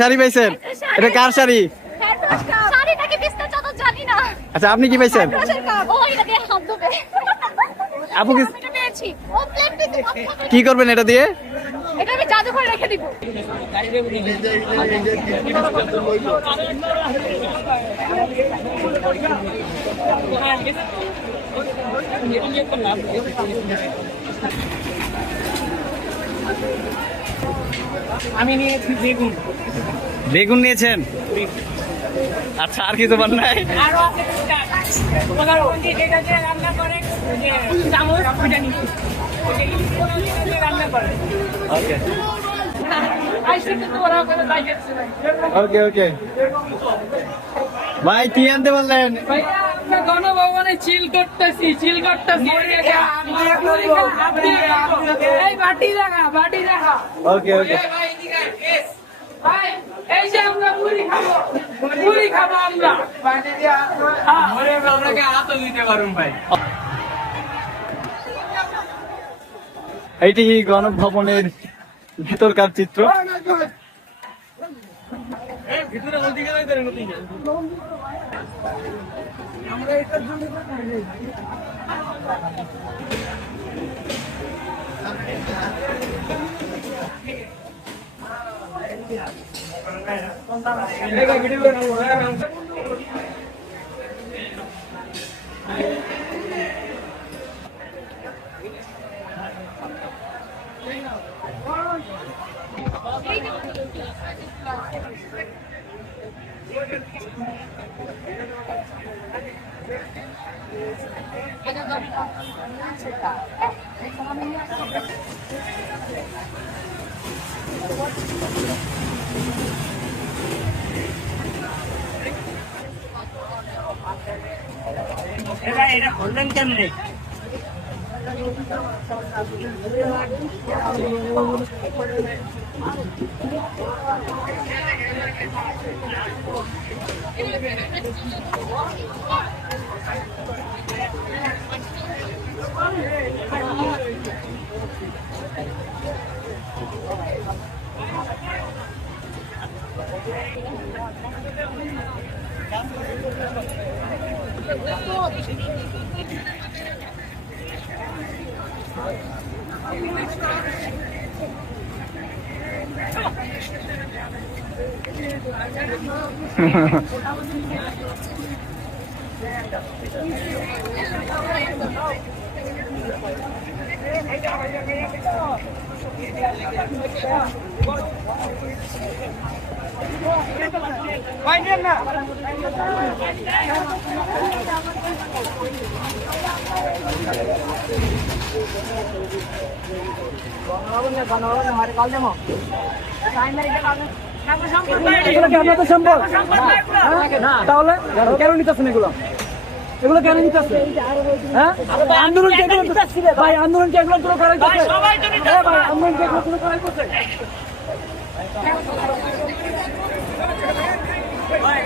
শাড়ি পাইছেন? এটা কার শাড়ি? আচ্ছা, আপনি কি পাইছেন? আপু কি করবেন এটা দিয়ে? এটা আমি জাদু করে রেখে দিব। আমি নিয়েছি বেগুন। বেগুন নিয়েছেন? আচ্ছা, আর কিছু বান নাই? আরো আছে যেটা যে রান্না করে চামচ ওইটা নিচ্ছি, রান্না করে। ওকে ওকে ওকে ভাই, কি আনতে বললেন? গণভবনে চিল করতেছি। এই বাটি দেখা। ওকে ওকে ভাই, এই যে আমরা মুড়ি খাবো আমরা। আপনাকে হাতও দিতে পারুন ভাই। এইটি গণভবনের ভিতরকার চিত্র। এটা খুললেন কেমনে? তাহলে কেন নিতেছেন এগুলো? এগুলো কেন নিতেছে? হ্যাঁ, আন্দোলন ভাই, আন্দোলন কি এগুলো পুরো করাই করছে? ভাই, আন্দোলন কি এগুলো পুরো করাই করছে? ভাই